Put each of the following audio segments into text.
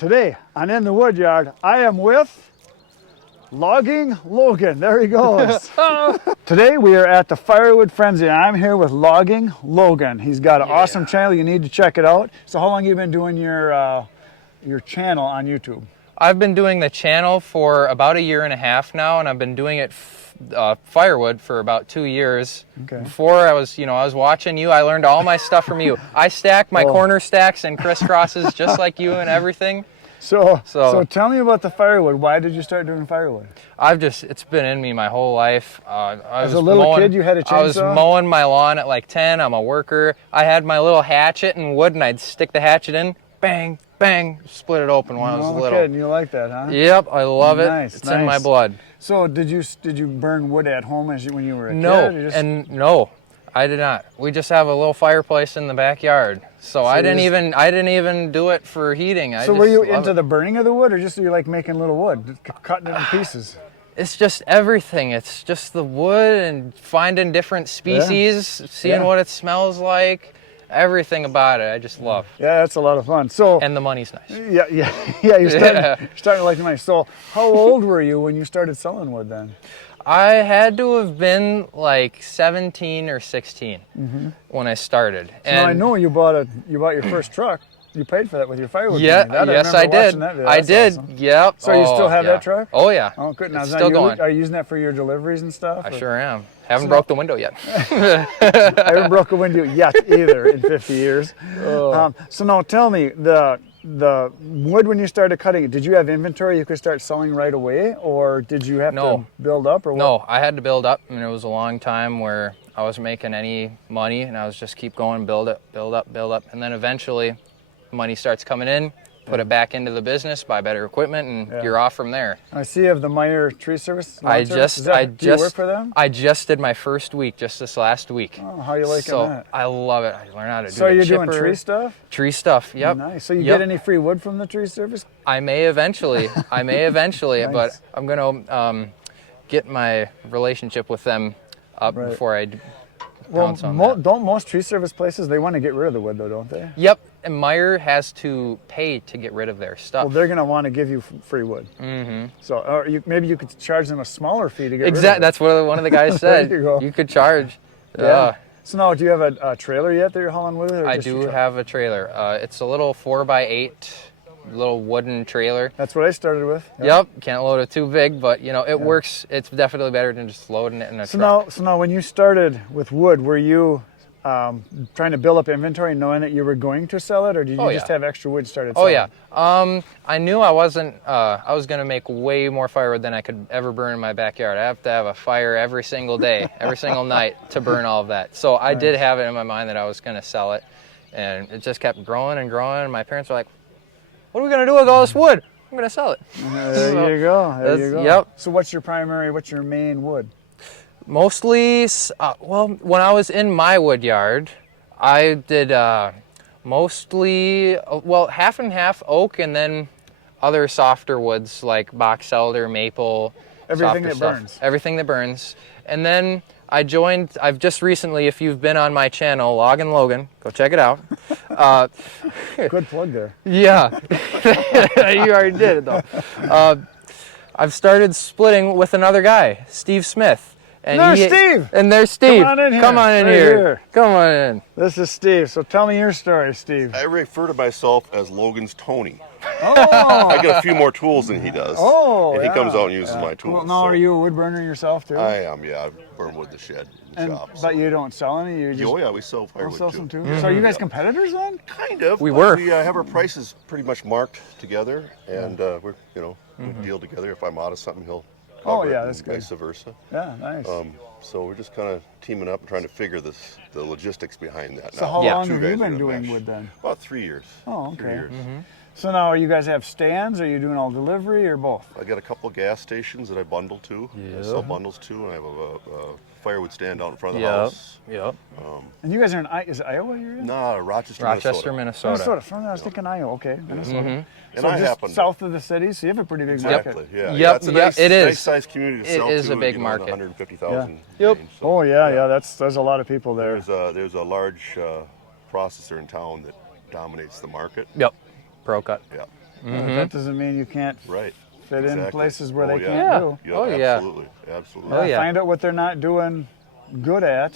Today on In the Woodyard, I am with Logging Logan. There he goes. Today we are at the Firewood Frenzy. I'm here with Logging Logan. He's got an awesome channel. You need to check it out. So how long have you been doing your channel on YouTube? I've been doing the channel for about 1.5 years now, and I've been doing it firewood for about 2 years. Okay. Before I was watching you. I learned all my stuff from you. I stack my corner stacks and crisscrosses just like you and everything. So tell me about the firewood. Why did you start doing firewood? It's been in me my whole life. As a little kid, you had a chainsaw? I was mowing my lawn at like 10. I'm a worker. I had my little hatchet and wood, and I'd stick the hatchet in, bang, bang, split it open when I was little. Okay, and you like that, huh? Yep, I love it. Nice, it's in my blood. So did you burn wood at home when you were a kid? No, I did not. We just have a little fireplace in the backyard. So I didn't even do it for heating. So were you into the burning of the wood, or just you like making little wood, cutting it in pieces? It's just everything. It's just the wood and finding different species, seeing what it smells like. Everything about it, I just love. Yeah, that's a lot of fun. And the money's nice. Yeah. You're starting to like the money. So, how old were you when you started selling wood then? I had to have been like 17 or 16 when I started. So and now I know you bought your first truck. You paid for that with your firewood money. Yes, I did. I did. Awesome. Yep. So you still have that truck? Oh yeah. Oh, good. Now, still going. Are you using that for your deliveries and stuff? I sure am. Haven't broke the window yet. I haven't broke a window yet either in 50 years. So now tell me, the wood, when you started cutting it, did you have inventory you could start selling right away, or did you have to build up, or what? No, I had to build up, and it was a long time where I wasn't making any money, and I was just keep going, build up, and then eventually money starts coming in. Put it back into the business, buy better equipment, and you're off from there. I see you have the Meyer Tree Service. Do you work for them? I just did my first week, just this last week. Oh, how you liking that? I love it. I learned how to do So you're doing tree stuff? Tree stuff, yep. Nice. So you get any free wood from the Tree Service? I may eventually, Nice. but I'm going to get my relationship with them up before I pounce on that. Don't most tree service places, they want to get rid of the wood though, don't they? Yep, and Meyer has to pay to get rid of their stuff. Well, they're going to want to give you free wood. So maybe you could charge them a smaller fee to get rid of it. Exactly, that's what one of the guys said. There you go. You could charge. Yeah. So now, do you have a trailer yet that you're hauling with? Or I do have a trailer. It's a little 4x8, little wooden trailer. That's what I started with. Yep, can't load it too big, but it works. It's definitely better than just loading it in a truck. So now, when you started with wood, were you trying to build up inventory knowing that you were going to sell it, or did you just have extra wood started selling? I knew I was going to make way more firewood than I could ever burn in my backyard. I have to have a fire every single day, every single night to burn all of that. So I did have it in my mind that I was going to sell it, and it just kept growing and growing, and my parents were like, "What are we going to do with all this wood? I'm going to sell it." There you go. Yep. So what's your main wood? Mostly, when I was in my wood yard, I did mostly, half and half oak, and then other softer woods like box elder, maple, everything that burns. Everything that burns. And then I've just recently, if you've been on my channel, Logging Logan, go check it out. Good plug there. Yeah, you already did it though. I've started splitting with another guy, Steve Smith. And there's Steve. Come on in here. Come on in. This is Steve. So tell me your story, Steve. I refer to myself as Logan's Tony. Oh. I got a few more tools than he does. Oh, and he comes out and uses my tools. Well, now, are you a wood burner yourself too? I am, yeah. I burn wood in the shed and shop. But you don't sell any? Oh yeah, we sell firewood sell some too. So are you guys competitors then? Kind of. We were. We have our prices pretty much marked together, and we're we deal together. If I'm out of something, he'll cover it, that's good. Vice versa. Yeah, nice. So we're just kind of teaming up and trying to figure the logistics behind that. So how long have you been doing wood then? About 3 years. Oh, okay. 3 years. So now, you guys have stands? Are you doing all delivery or both? I got a couple of gas stations that I bundle to. I sell bundles to, and I have a firewood stand out in front of the house. Yep. And you guys are in Iowa? You're in? No, Rochester, Minnesota. I was thinking Iowa. Okay, Minnesota. And so I happen south of the city, so you have a pretty big market. Yeah. It's a nice size community to sell to. It is a big market. 150,000. Yep. Oh yeah. There's a lot of people there. There's a large processor in town that dominates the market. Yep. ProCut. Yeah. That doesn't mean you can't Right. fit in places where Oh, they yeah. can't do. Yeah, Oh, yeah. absolutely. Absolutely. Oh, yeah. Find out what they're not doing good at.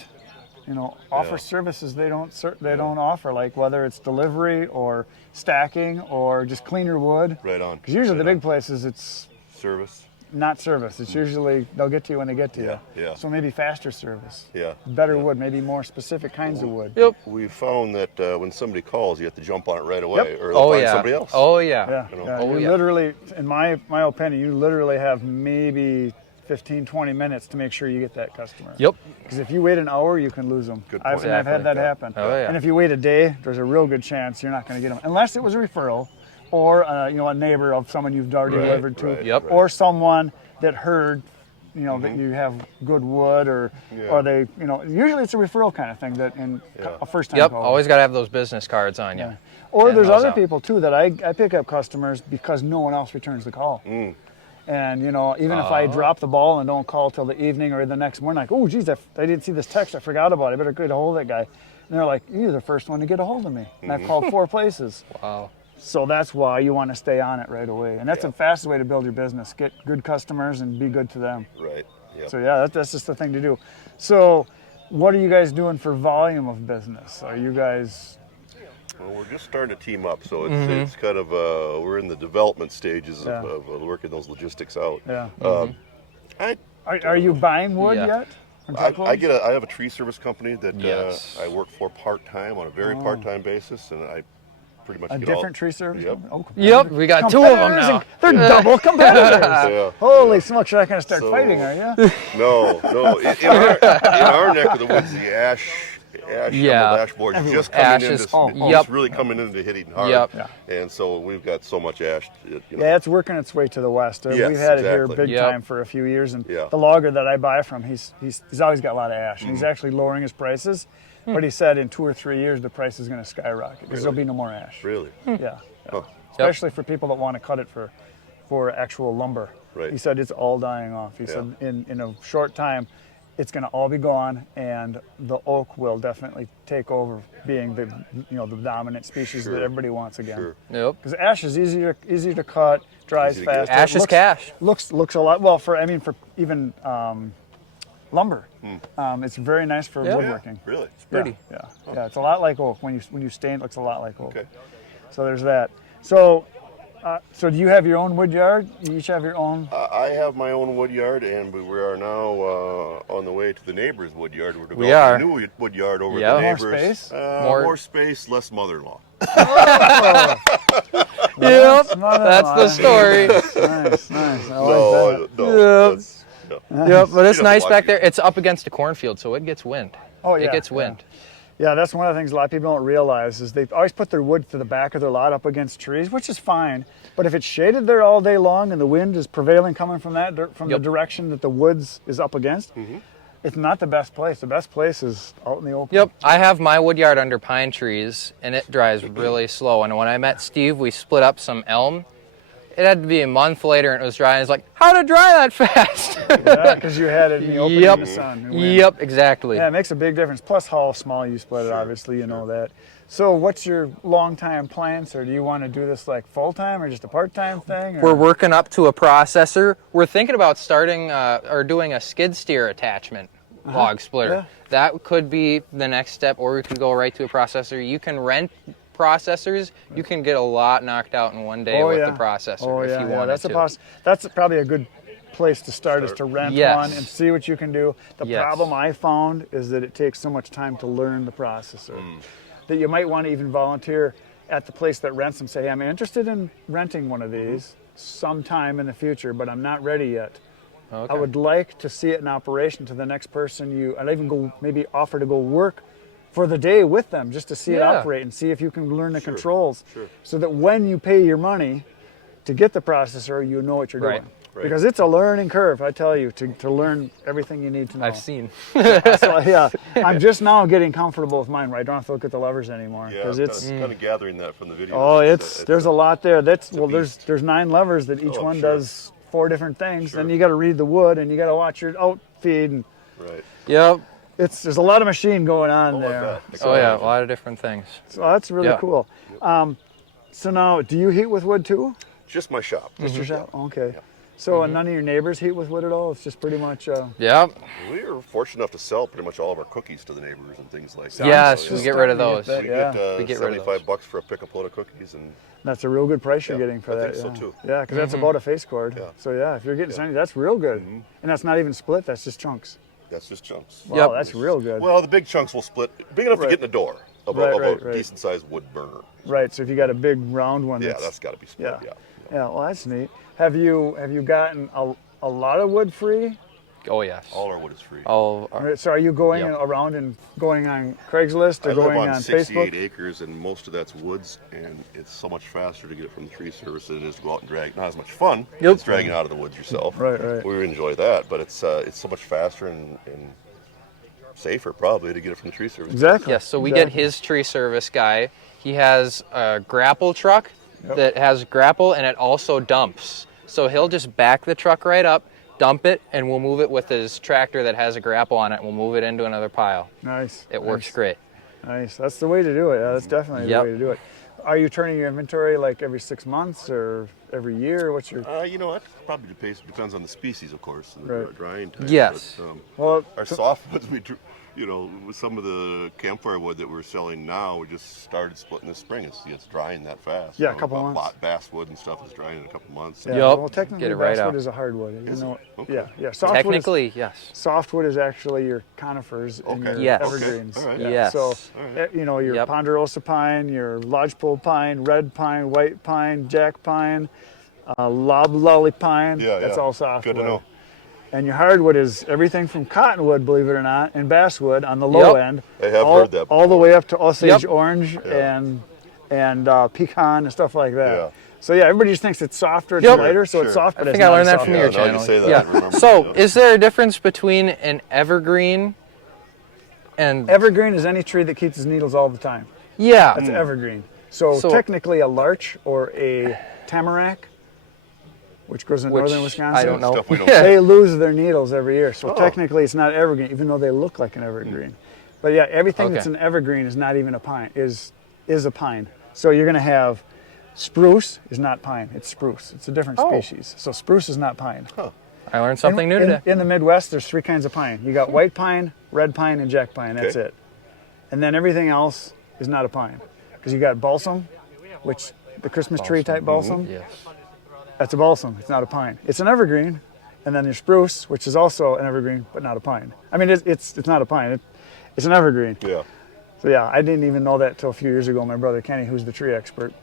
Offer Yeah. services they don't offer, like whether it's delivery or stacking or just clean your wood. Right on. Because usually Right the big on. places, it's Service. not service. It's usually they'll get to you when they get to Yeah, you. yeah. So maybe faster service. Yeah. Better yeah. wood, maybe more specific kinds of wood. Yep. We found that when somebody calls, you have to jump on it right away, Yep. or they'll Oh find yeah. somebody else. Oh yeah. Yeah, You know? yeah. Oh, You yeah. literally, in my opinion, you literally have maybe 15, 20 minutes to make sure you get that customer. Yep. Because if you wait an hour, you can lose them. Good I've point. had that Yeah. happen. Oh, yeah. And if you wait a day, there's a real good chance you're not going to get them, unless it was a referral, or a neighbor of someone you've already Right, delivered to, right, Yep. right. or someone that heard, that you have good wood, or Yeah. they, usually it's a referral kind of thing that in a first time Yep. call. Always got to have those business cards on you. Or Hand there's those other out. people too that I pick up customers because no one else returns the call. And even if I drop the ball and don't call till the evening or the next morning, like, oh geez, I didn't see this text, I forgot about it. I better get a hold of that guy. And they're like, you're the first one to get a hold of me. And I've called 4 places. Wow. So that's why you want to stay on it right away. And that's the fastest way to build your business. Get good customers and be good to them. Right. Yeah. So yeah, that's just the thing to do. So what are you guys doing for volume of business? Are you guys... Well, we're just starting to team up, so it's kind of we're in the development stages Yeah. of working those logistics out. Yeah. I Are you buying wood Yeah. yet? I have a tree service company that Yes. I work for part-time on a very part-time basis, and I pretty much A get different tree service? Yep. Oh, Yep. We got 2 of them competitors now. and- They're double competitors. Yeah. Holy smokes, you're not going to start So- fighting, are you? No. In our neck of the woods, the ash Yeah. emerald ash board is just Ash coming is- into Yep. it's really coming into hitting hard. Yep. Yeah. And so we've got so much ash. Yeah, it's working its way to the west. Yes, We've had it here exactly. big Yep. time for a few years, and Yeah. the logger that I buy from, he's always got a lot of ash, and he's actually lowering his prices. But he said in 2 or 3 years the price is going to skyrocket because there'll be no more ash. Really? Yeah, Huh. especially for people that want to cut it for actual lumber. Right. He said it's all dying off. He said in a short time, it's going to all be gone, and the oak will definitely take over being the dominant species that everybody wants again. Sure. Yep. Because ash is easier to cut, dries Easy to get. fast. Ash is cash. Looks a lot well for even lumber. It's very nice for Yeah. woodworking. Really? Pretty. Yeah. It's a lot like oak. When you stain, it looks a lot like oak. Okay. So there's that. So do you have your own wood yard? You each have your own. I have my own wood yard, and we are now on the way to the neighbor's wood yard. We're developing are. a new wood yard over Yeah. the More neighbor's. space? More space, less mother-in-law. Yep. Mother-in-law. That's the story. Nice. I like that. No. Yep. That's, Yep. But it's doesn't nice watch back you. there. It's up against a cornfield, so it gets wind. Oh, yeah, It gets yeah. wind. Yeah, that's one of the things a lot of people don't realize is they always put their wood to the back of their lot up against trees, which is fine. But if it's shaded there all day long and the wind is prevailing coming from the Yep. direction that the woods is up against, it's not the best place. The best place is out in the open. Yep, I have my wood yard under pine trees, and it dries really slow. And when I met Steve, we split up some elm. It had to be a month later, and it was dry. And it's like, how to dry that fast? Yeah, because you had it in the open Yep. in the sun. and wind. Yep, exactly. Yeah, it makes a big difference. Plus how small you split it, obviously, you know that. So what's your long-time plan, sir? Do you want to do this like full-time or just a part-time thing? Or? We're working up to a processor. We're thinking about starting or doing a skid steer attachment log splitter. Yeah. That could be the next step, or we could go right to a processor. You can rent processors. You can get a lot knocked out in one day with the processor if you wanted to. That's probably a good place to start is to rent Yes. one and see what you can do. The Yes. problem I found is that it takes so much time to learn the processor that you might want to even volunteer at the place that rents them. Say, I'm interested in renting one of these sometime in the future, but I'm not ready yet. Okay. I would like to see it in operation to the next person I'd even go maybe offer to go work for the day with them just to see it Yeah. operate and see if you can learn the Sure, controls sure. so that when you pay your money to get the processor, you know what you're Right, doing. right. Because it's a learning curve, I tell you, to learn everything you need to know. I've seen. So, yeah, I'm just now getting comfortable with mine where I don't have to look at the levers anymore. Yeah, Because it's, kind of gathering that from the video. oh, there's a lot there. There's beast. 9 levers that each Oh, one sure. does 4 different things. Sure. Then you got to read the wood and you got to watch your outfeed. And Right. Yep. there's a lot of machine going on Oh, I there. bet. Oh yeah, a lot of different things. So that's really Yeah. cool. So now, do you heat with wood too? Just my shop. Just your shop? Okay. Yeah. So none of your neighbors heat with wood at all? It's just pretty much... Yep. We are fortunate enough to sell pretty much all of our cookies to the neighbors and things like that. Yes, So, we get rid of those. That, We yeah. get, We get rid of $75 those. for a pick up load of cookies, and That's a real good price you're Yeah, getting for I that. think so, Yeah. too. Yeah, because that's about a face cord. Yeah. So yeah, if you're getting 70, that's real good. And that's not even split, that's just chunks. that's just chunks. Wow, Yep. that's real good. Well, the big chunks will split, big enough Right. to get in the door of Right, a right. decent sized wood burner. Right, so if you got a big round one, Yeah, that's got to be split. yeah. Yeah. Yeah, well that's neat. Have you gotten a lot of wood free? Oh yes. All our wood is free. All So are you going Yep. around and going on Craigslist or I live going on on 68 Facebook? acres, and most of that's woods, and it's so much faster to get it from the tree service than it is to go out and drag. Not as much fun. Yep. It's dragging it out of the woods yourself. Right. We enjoy that, but it's so much faster and safer probably to get it from the tree service. Exactly. Yes, so we exactly. get his tree service guy. He has a grapple truck that has grapple and it also dumps. So he'll just back the truck right up, dump it, and we'll move it with his tractor that has a grapple on it. We'll move it into another pile. Nice. It works nice. great. Nice. That's the way to do it. Yeah, that's definitely Yep. the way to do it. Are you turning your inventory like every 6 months or every year? What's your... You know what? Probably depends on the species, of course, and the Right. drying time. Yes. But, Well, our softwoods, with some of the campfire wood that we're selling now, we just started splitting this spring. It's drying that fast. Yeah, a couple months. Basswood and stuff is drying in a couple months. yeah, Yup. well, technically Get it right basswood out. is a hardwood. You Is it? know, Okay. yeah. Softwood Technically, yes. softwood is actually your conifers and Okay. your Yes. evergreens. Okay. All right. Yeah. Yes. So, All right. your Yep. ponderosa pine, your lodgepole pine, red pine, white pine, jack pine, loblolly pine. Yeah, That's yeah. all softwood. Good to know. And your hardwood is everything from cottonwood, believe it or not, and basswood on the low Yep. end. I have all, heard that all the way up to Osage Yep. orange Yeah. and pecan and stuff like that. Yeah. So yeah, everybody just thinks it's softer, it's Yep. lighter, so Sure. it's soft, but I it's think I not learned as that soft. from Yeah, your now you channel. say that, I Yeah. remember So, that. is there a difference between an evergreen and Evergreen is any tree that keeps its needles all the time. yeah? That's evergreen. So, So- technically a larch or a tamarack, which grows in Which northern Wisconsin, I don't know. Stuff we don't- they lose their needles every year. So Oh. technically it's not evergreen, even though they look like an evergreen. But yeah, everything that's Okay. an evergreen is not even a pine, is a pine. So you're gonna have spruce is not pine, it's spruce. It's a different Oh. species. So spruce is not pine. I learned something new in, today. in the Midwest, there's 3 kinds of pine. You got white pine, red pine, and jack pine. That's Okay. it. And then everything else is not a pine. Because you got balsam, which the Christmas tree type balsam, Yes. that's a balsam. It's not a pine. It's an evergreen. And then there's spruce, which is also an evergreen, but not a pine. I mean, it's not a pine. It's an evergreen. Yeah. So yeah, I didn't even know that till a few years ago. My brother Kenny, who's the tree expert,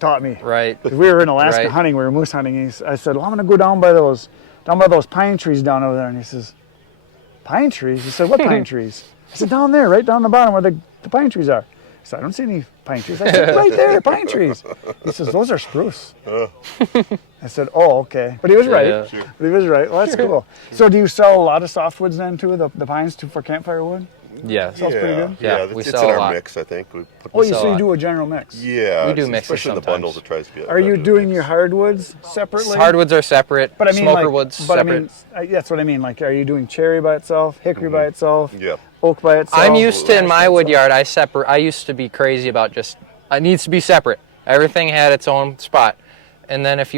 taught me. Right. 'Cause we were in Alaska Right. hunting, we were moose hunting. And I said, well, I'm gonna go down by those pine trees down over there. And he says, pine trees? He said, what pine trees? I said, down there, right down the bottom where the pine trees are. He said, I don't see any pine trees. I said, right there, pine trees. He says, those are spruce. I said, oh, okay. But he was right. Yeah. Sure. But he was right. Well, that's cool. So do you sell a lot of softwoods then too, the pines for campfire wood? Yeah. Sounds pretty good. Yeah, it's we in sell a our lot. mix, I think. We put Oh, sell so a you lot. do a general mix. Yeah, We do mixes especially in the sometimes. bundles. It tries to be. Are you doing your hardwoods separately? Hardwoods are separate. But I mean, smoker like, woods but separate. I mean, that's what I mean. Like, are you doing cherry by itself, hickory by itself, Yeah. oak by itself? I'm used to in ash my by wood itself? yard. I used to be crazy about just it needs to be separate. Everything had its own spot, and then if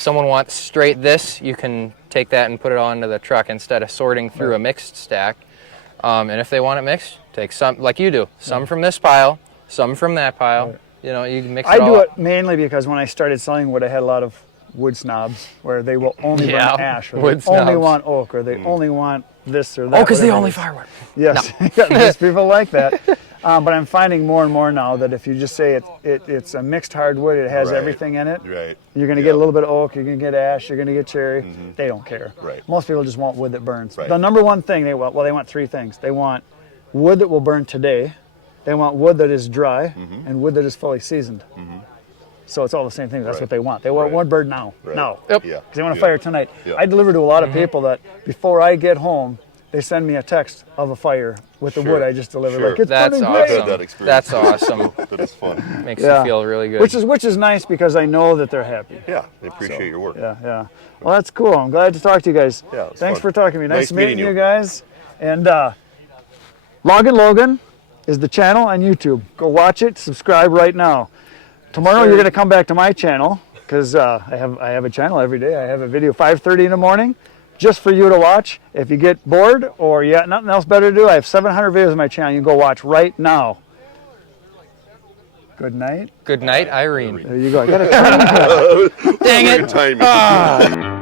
someone wants straight this, you can take that and put it onto the truck instead of sorting through a mixed stack. And if they want it mixed, take some like you do. Some from this pile, some from that pile. You know, you can mix it I all do up. it mainly because when I started selling wood, I had a lot of wood snobs where they will only Yeah, burn ash, or wood they only snobs. want oak, or they only want this or that. Oh, because they whatever it only is. firewood. Yes, yeah, there's people like that. But I'm finding more and more now that if you just say it's a mixed hardwood, it has Right. everything in it. Right. You're going to get a little bit of oak, you're going to get ash, you're going to get cherry. They don't care. Right. Most people just want wood that burns. Right. The number one thing they want, they want 3 things. They want wood that will burn today, they want wood that is dry, and wood that is fully seasoned. So it's all the same thing. That's Right. what they want. They want Right. wood burned now. Right. Now. Yep. Yeah. Because they want to Yeah. fire tonight. Yeah. I deliver to a lot of people that before I get home, they send me a text of a fire with the Sure. wood I just delivered. Sure. Like, it's That's burning I've great. had awesome. that experience. That's awesome. That is fun. Makes Yeah. you feel really good. Which is nice because I know that they're happy. Yeah, I appreciate your work. Yeah. Well, that's cool. I'm glad to talk to you guys. Yeah, it was Thanks fun. for talking to me. Nice Nice meeting meeting you you. guys. And Logan is the channel on YouTube. Go watch it. Subscribe right now. Tomorrow you're going to come back to my channel because I have a channel every day. I have a video 5:30 in the morning just for you to watch. If you get bored or you got nothing else better to do, I have 700 videos on my channel. You can go watch right now. Good night. Good night, Irene. There you go. I got a time. Dang it. Timing.